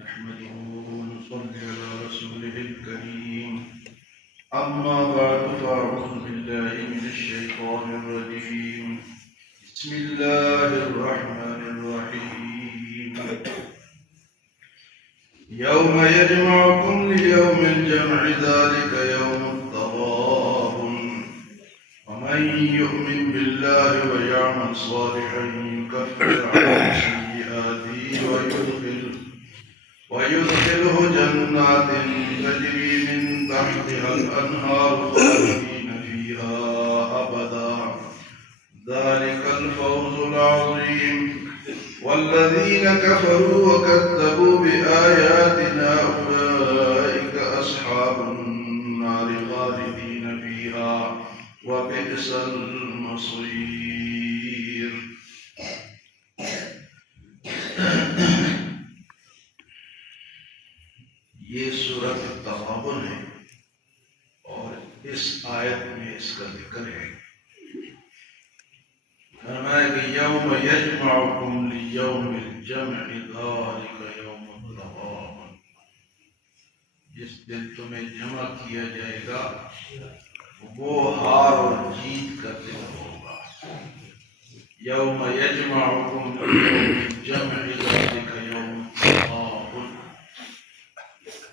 نحمده ونصلي على رسوله الكريم. أما بعد فأعوذ بالله من الشيطان الرجيم. بسم الله الرحمن الرحيم. يوم يجمعكم ليوم الجمع ذلك يوم التغابن ومن يؤمن بالله ويعمل صالحا يكفر عنه سيئاته ويدخله جنات تجري من تحتها الأنهار خالدين فيها أبدا ذلك الفوز العظيم. والذين كفروا وكذبوا بآياتنا أولئك أصحاب النار خالدين فيها وبئس المصير. یہ سورۃ التغابن ہے اور اس آیت میں اس کا ذکر ہے. فرمایا کہ یوم یجمعکم لیوم الجمع ذالک یوم التغابن، جس دن تمہیں جمع کیا جائے گا وہ ہار اور جیت کا دن ہوگا. یوم یجمعکم لیوم الجمع ذالک یوم التغابن.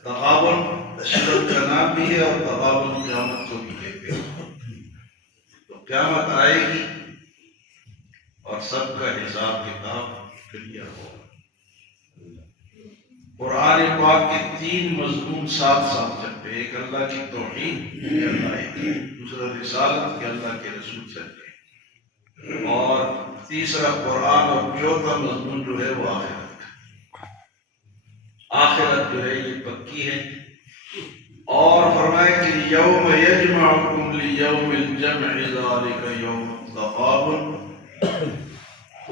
تغابن سورت کا نام بھی ہے اور تغابن قیامت کو بھی کہتے ہیں. تو قیامت آئے گی اور سب کا حساب کتاب کلیئر ہوگا. قرآن پاک کے 3 مضمون ساتھ ساتھ چلتے ہیں. ایک اللہ کی توحید کہ اللہ ایک ہے، دوسرا رسالت کہ اللہ کے رسول سچے ہیں، اور تیسرا قرآن اور چوتھا مضمون جو ہے وہ آخرت. آخرت جو ہے یہ پکی ہے. اور فرمائے کہ یوم یجمعکم لیوم الجمع ذالک یوم التغابن،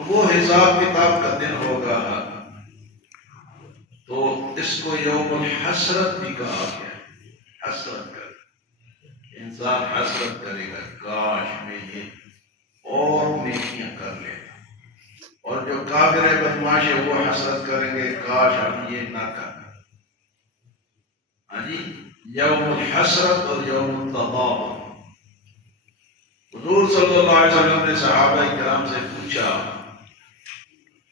وہ حساب کتاب کا دن ہوگا. تو اس کو یوم الحسرت بھی کہا گیا ہے. حسرت کر انسان حسرت کرے گا، کاش میں یہ اور نیکیاں کر لیتا. اور جو کافر بدماش ہے وہ حسرت کریں گے، کاش ہم یہ نہ کریں. ہاں جی، یوم الحسرت اور یوم التغابن. حضور صلی اللہ علیہ وسلم نے صحابہ کرام سے پوچھا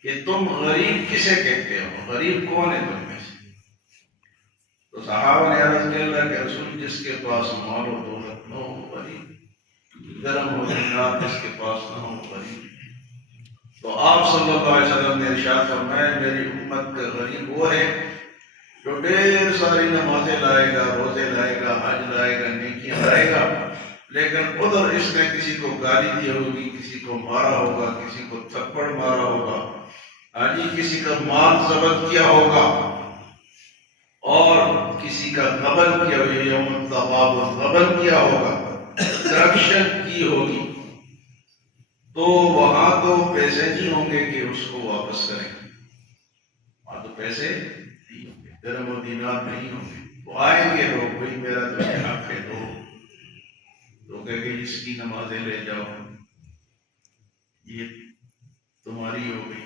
کہ تم غریب کسے کہتے ہو؟ غریب کون ہے تم میں سے؟ تو صحابہ نے عرض کیا اللہ کے رسول جس کے پاس مال و دولت نہ ہو غریب، درم و دینار جس کے پاس نہ ہو غریب. تو آپ صلی اللہ علیہ وسلم نے ارشاد فرمایا میری امت کا غریب وہ ہے جو ڈھیر ساری نمازیں لائے گا، روزے لائے گا، حج لائے گا، نیکیاں لائے گا، لیکن ادھر اس نے کسی کو گالی دی ہوگی، کسی کو مارا ہوگا، کسی کو تھپڑ مارا ہوگا، جی کسی کا مال ضبط کیا ہوگا اور کسی کا غبن کیا ہوگا، یوم التغابن غبن کیا ہوگا، کرپشن کی ہوگی. تو وہاں تو پیسے نہیں ہوں گے کہ اس کو واپس کریں. وہاں تو پیسے نہیں ہوں گے، درم و دینار نہیں ہوں گے. وہ آئیں گے لوگ، بھائی میرا تو حق ہے دو، تو کہے کہ اس کی نمازیں لے جاؤ، یہ تمہاری ہو گئی.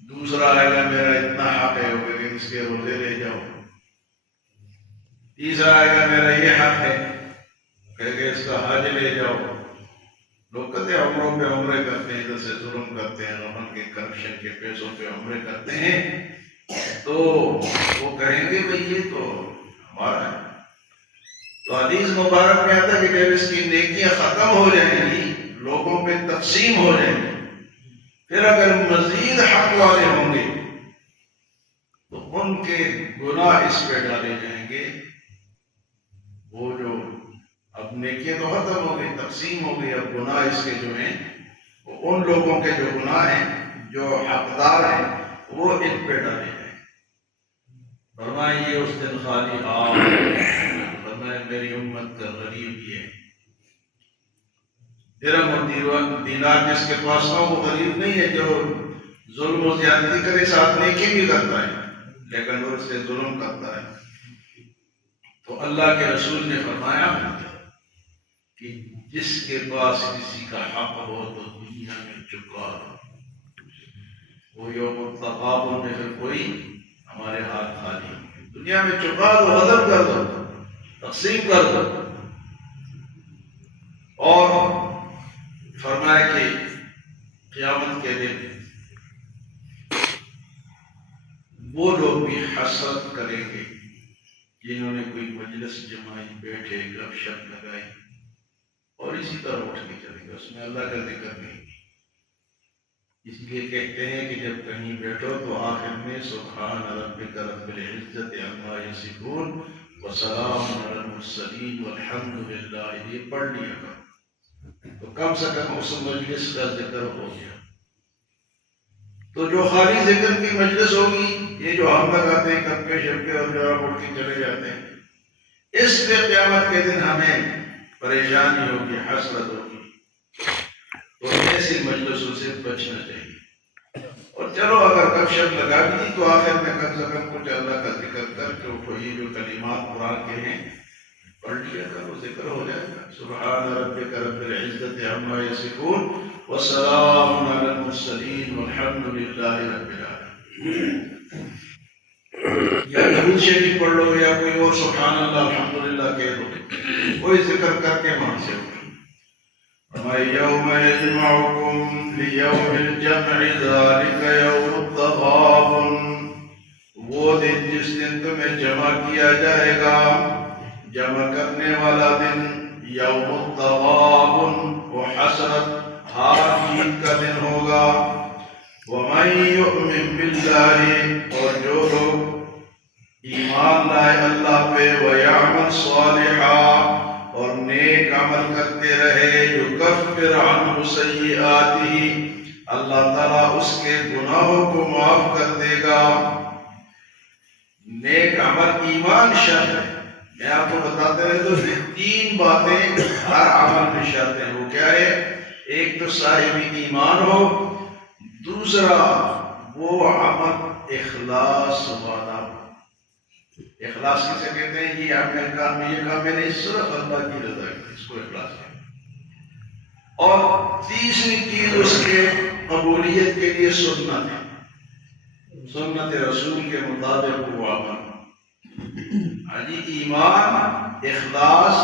دوسرا آئے گا میرا اتنا حق ہے، ہو کہ اس کے روزے لے جاؤ. تیسرا آئے گا میرا یہ حق ہے، کہے کہ اس کا حج لے جاؤ. لوگ کہتے ہیں عمروں پہ عمرے کرتے ہیں، ادھر سے ظلم کرتے ہیں، رمن کے کرپشن کے پیسوں پہ عمرے کرتے ہیں. تو وہ کہیں گے بھئی یہ تو ہمارا ہے. تو حدیث مبارک میں آتا ہے کہ جب اس کی نیکیاں ختم ہو جائیں گی، لوگوں پہ تقسیم ہو جائیں گی، پھر اگر مزید حق والے ہوں گے تو ان کے گناہ اس پہ ڈالے جائیں گے. وہ جو اب نیکیاں تو ختم ہو گئی، تقسیم ہو گئی، اب گناہ اس کے جو ہیں وہ ان لوگوں کے جو گناہ ہیں جو حقدار ہیں وہ ان پہ ڈالے جائیں. فرمایا یہ اس دن خالی آپ، فرمایا میری امت کا غریب یہ درم اور دینار جس کے پاس نہ وہ غریب نہیں ہے. جو ظلم و زیادتی کرے ساتھ نیکی بھی کرتا ہے لیکن وہ اس سے ظلم کرتا ہے. تو اللہ کے رسول نے فرمایا کہ جس کے پاس کسی کا حق ہو تو دنیا میں چکا دو. وہ یوم التغابن میں پھر کوئی ہمارے تمہارے ہاتھ خالی ہوں گے۔ دنیا میں چکا دو، ختم کر دو، تقسیم کر دو۔ اور فرمایا کہ قیامت کے دن وہ لوگ بھی حسرت کریں گے جنہوں نے کوئی مجلس جمائی، بیٹھے، گپ شپ لگائی اور اسی طرح اٹھ کے چلیں گے، اس میں اللہ کا ذکر نہیں۔ اس لیے کہتے ہیں کہ جب کہیں بیٹھو تو آخر میں سبحان ربک رب العزت عما یصفون وسلام علی المرسلین والحمد للہ یہ پڑھ لیا کرو، تو کم سے کم اس مجلس کا ذکر ہو گیا۔ تو جو خالی ذکر کی مجلس ہوگی، یہ جو ہم لگاتے ہیں کپے شپے اور جو آپ اٹھ کے چلے جاتے ہیں، اس پہ قیامت کے دن ہمیں پریشانی ہوگی، حسرت ہوگی۔ تو ایسی مجلسوں سے بچنا چاہیے۔ اور چلو اگر گپ شپ لگا بھی تو آخر میں کم سے کم کچھ اللہ کا ذکر کر کے اٹھو، یہ جو کلمات قرآن کے ہیں پڑھ لیا کرو، ذکر ہو جائے گا۔ سبحان ربک رب العزت عما یصفون وسلام علی المرسلین والحمد للہ رب العالمین۔ یا درود شریف پڑھ لو یا کوئی اور سبحان اللہ الحمدللہ کہہ دو، کوئی ذکر کر کے وہاں سے اٹھو۔ یوم یجمعکم لیوم الجمع ذالک یوم التغابن، وہ دن جس دن تمہیں جمع کیا جائے گا، جمع کرنے والا دن، یوم التغابن، وہ حسرت ہار جیت کا دن ہوگا۔ وَمَن يُؤْمِن بِاللَّهِ، اور جو لوگ ایمان لائے اللہ پہ، وَيَعْمَلْ صَالِحًا، اور نیک عمل کرتے رہے، يُكَفِّرْ عَنْهُ سَيِّئَاتِهِ، اللہ تعالیٰ اس کے گناہوں کو معاف کر دے گا۔ نیک عمل ایمان شرط ہے، میں آپ کو بتاتے رہے تو تین باتیں ہر عمل میں شرط ہیں۔ وہ کیا ہے؟ ایک تو صاحب ایمان ہو، دوسرا وہ عمل اخلاص والا ہو۔ اخلاص کسے کہتے ہیں؟ یہ کام میں نے صرف اللہ کی رضا کی، اس کو اخلاص ہے۔ اور تیسری چیز اس کے قبولیت کے لیے سنت ہے، سنت رسول کے مطابق وہ عمل، یعنی ایمان، اخلاص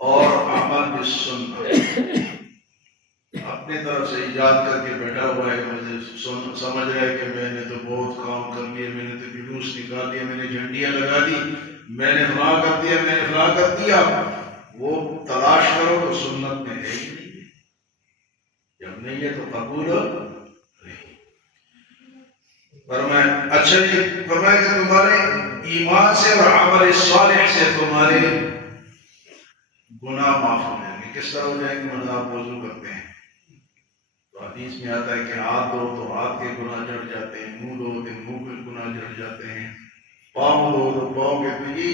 اور عمل بالسنت۔ اپنے طرف سے ایجاد کر کے بیٹھا ہوا ہے، مجھے سمجھ رہا ہے کہ میں نے تو بہت کام کر لیے، میں نے تو جلوس نکال دیا، میں نے جھنڈیاں لگا دی، میں نے فلاں کر دیا، میں نے فلاں کر دیا، وہ تلاش کرو تو سنت میں ہے ہی نہیں، جب نہیں ہے تو قبول نہیں۔ فرمایا اچھا جی، فرمایا کہ تمہارے ایمان سے اور عمل صالح سے تمہارے گناہ معاف ہو جائیں گے۔ کس طرح ہو جائیں گے؟ مطلب آپ وضو کرتے ہیں تو حدیث میں آتا ہے کہ ہاتھ دھو تو ہاتھ کے گناہ جڑ جاتے ہیں، منہ دھو تو منہ کے گناہ جڑ جاتے ہیں، پاؤں دھو تو پاؤں کے، تو یہ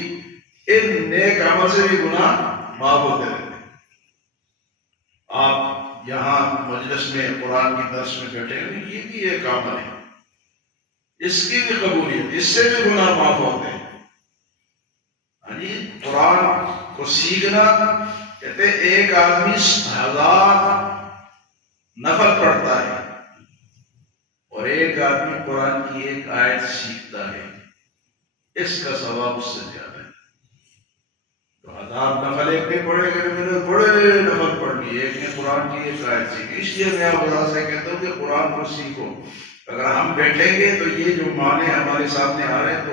ان نیک عمل سے بھی گناہ معاف ہوتے رہتے ہیں۔ آپ یہاں مجلس میں قرآن کی درس میں بیٹھے ہیں، یہ بھی ایک عمل ہے، اس کی بھی قبولیت، اس سے بھی گناہ معاف ہوتے ہیں۔ یعنی قرآن کو سیکھنا، کہتے ہیں ایک آدمی 1000 نفل پڑھتا ہے اور ایک آدمی قرآن کی ایک آیت سیکھتا ہے، اس کا ثواب اس سے زیادہ ہے۔ تو 1000 نفل ایک نے پڑھے کہ میں نے بڑے نفل پڑھ لیے، ایک نے قرآن کی ایک آیت سیکھی۔ اس لیے میں آپ سے کہتا ہوں کہ قرآن کو سیکھو۔ اگر ہم بیٹھیں گے تو یہ جو معنی ہمارے سامنے آ رہے ہیں تو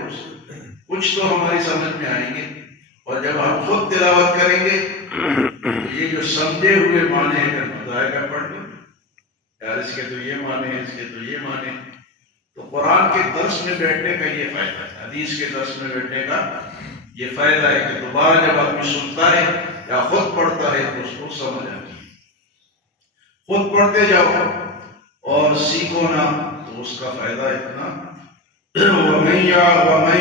کچھ تو ہماری سمجھ میں آئیں گے، اور جب ہم خود تلاوت کریں گے تو یہ جو سمجھے ہوئے معنی ہیں مزائے کا پڑھ لیں، یار اس کے تو یہ معنی ہے، اس کے تو یہ معنی۔ تو قرآن کے درس میں بیٹھنے کا یہ فائدہ ہے، حدیث کے درس میں بیٹھنے کا یہ فائدہ ہے کہ دوبارہ جب آدمی سنتا ہے یا خود پڑھتا ہے تو اس کو سمجھ آتی ہے۔ خود پڑھتے جاؤ اور سیکھو نا تو اس کا فائدہ اتنا۔ وَمَن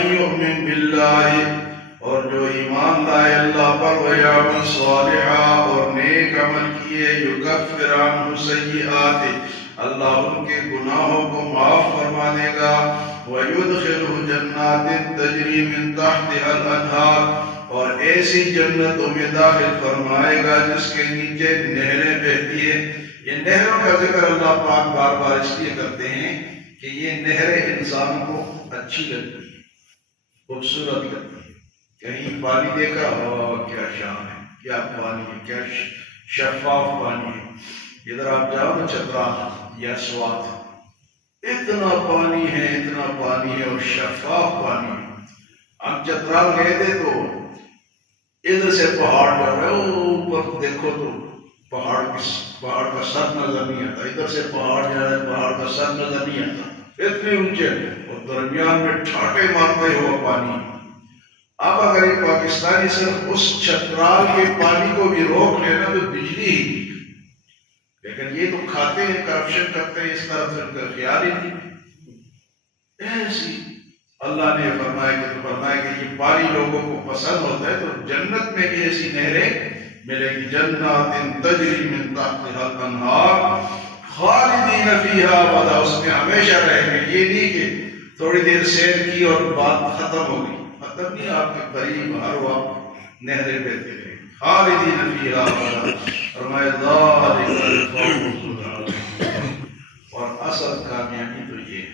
يُؤْمِن بِاللَّهِ، اور جو ایمان لائے اللہ پر، وَيَعْمَلْ صَالِحًا، اور نیک عمل کیے، يُكَفِّرْ عَنْهُ سَيِّئَاتِهِ، اللہ ان کے گناہوں کو معاف فرما دے گا، وَيُدْخِلُهُ جَنَّاتٍ تَجْرِي مِن تَحْتِهَا الْأَنْهَارُ، اور ایسی جنتوں میں داخل فرمائے گا جس کے نیچے نہریں بہتی ہیں۔ یہ نہروں کا ذکر اللہ پاک بار بار اس لیے کرتے ہیں کہ یہ نہریں انسان کو اچھی لگتی ہیں، خوبصورت لگتی ہے. کہیں پانی دیکھا، کیا شان ہے، کیا پانی ہے، کیا شفاف پانی ہے. ادھر آپ جاؤ نا چترال یا سوات، اتنا پانی ہے، اتنا پانی ہے اور شفاف پانی ہے. ہم چترال گئے تھے تو ادھر سے پہاڑ جا رہے اوپر دیکھو تو پہاڑ کا سر نظر نہیں آتا. ادھر سے پہاڑ جا رہا ہے، پہاڑ کا سر نظر نہیں آتا. اتنے اونچے اور درمیان میں ٹھاٹے مارتے ہوا پانی. اب اگر ایک پاکستانی صرف اس چترال کے پانی کو بھی روک لینا تو بجلی ہی. لیکن یہ تو کھاتے ہیں، کرپشن کرتے ہیں، اس طرح سے خیال ہی نہیں. ایسی اللہ نے فرمایا کہ یہ پانی لوگوں کو پسند ہوتا ہے تو جنت میں بھی ایسی نہریں ملے گی. جنات تجری من تحتها الانہار خالدین فیہا ابدا، اس میں ہمیشہ رہیں گے. یہ نہیں کہ تھوڑی دیر سیر کی اور بات ختم ہو گئی، ختم نہیں. آپ کے قریب ہر وقت نہریں بہتی رہیں گی. خالدین فیہا ابدا، فرمایا ذالک الفوز العظیم. اور اصل کامیابی تو یہ ہے،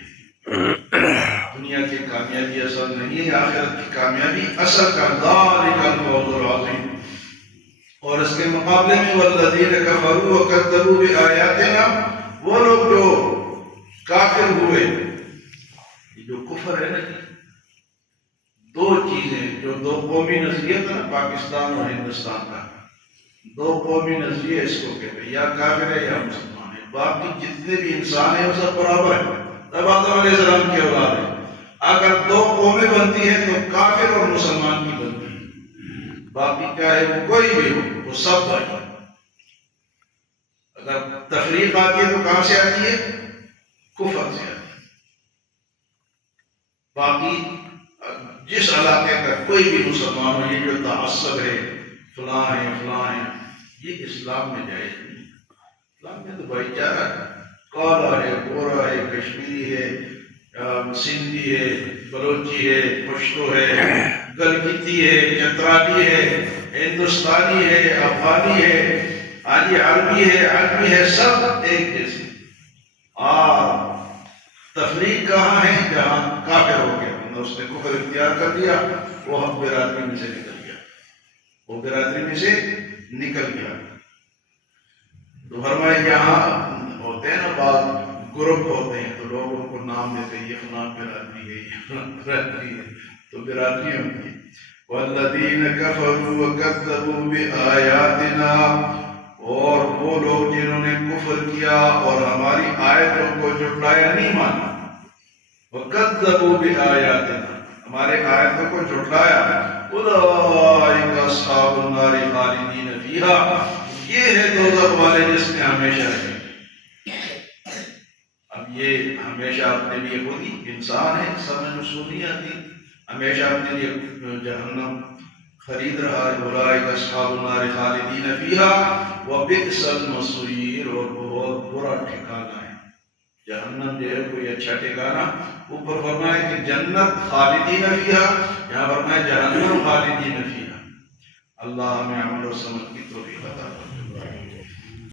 دنیا کی کامیابی اصل نہیں ہے، آخرت کی کامیابی اصل کا. ذالک الفوز العظیم. اور اس کے مقابلے میں والذین کفروا وکذبوا بآیاتنا، وہ لوگ جو کافر ہوئے. یہ جو کفر ہے نا، دو چیزیں جو دو قومی نظریت ہے نا پاکستان اور ہندوستان کا، دو قومی نظریے اس کو کہتے ہیں، یا کافر ہے یا مسلمان ہے. باقی جتنے بھی انسان ہیں وہ سب برابر ہیں، سب آدم علیہ السلام کی اولاد ہے. اگر دو قومیں بنتی ہیں تو کافر اور مسلمان کی بنتی ہے. باقی چاہے وہ کوئی بھی ہو، وہ سب بھائی. اگر تفریق آتی ہے تو کہاں سے آتی ہے؟ کفر سے آتی ہے. باقی جس علاقے کا کوئی بھی مسلمان ہو، یہ جو تعصب ہے فلاں ہے فلاں ہے، یہ اسلام میں جائز نہیں. اسلام میں تو بھائی چارہ ہے. کالا ہے، گورا ہے، کشمیری ہے، سندھی ہے، بلوچی ہے، پشتو ہے، گلگتی ہے، چترالی ہے، ہندوستانی ہے، افغانی ہے، عربی ہے، سب ایک جیسے. اور تفریق کہاں ہے؟ جہاں کافر ہو گیا، اس نے کفر اختیار کر دیا، وہ ہم برادری میں سے نکل گیا، وہ برادری میں سے نکل گیا. تو فرمائے یہاں ہوتے ہیں نا بعض گروپ ہوتے ہیں تو لوگ ان کو نام دیتے ہیں، یہ فلاں برادری ہے، یہ فلاں برادری ہے، تو برادری ہوتی ہے. والذین کفروا وکذبوا بآیاتنا، اور وہ لوگ جنہوں نے کفر کیا اور ہماری آیتوں کو جھٹلایا، نہیں مانا. وکذبوا بآیاتنا، ہمارے آیتوں کو جھٹلایا. اولئک اصحاب النار خالدین فیہا، یہ ہے دوزخ والے جس میں ہمیشہ رہیں. اب یہ ہمیشہ اپنے لیے خود ہی انسان ہے، سمجھ اصول نہیں آتی، ہمیشہ اپنے لیے جہنم خرید رہا ہے. اولئک اصحاب النار خالدین فیہا وبئس المصیر، اور بہت برا ٹھکانہ ہے جہنم. جو ہے کوئی اچھا ٹھکانہ. اوپر فرمایا کہ جنت خالدین فیہا، یہاں فرمایا جہنم خالدین فیہا. اللہ ہمیں عمل و سمجھ کی توفیق عطا فرمائے.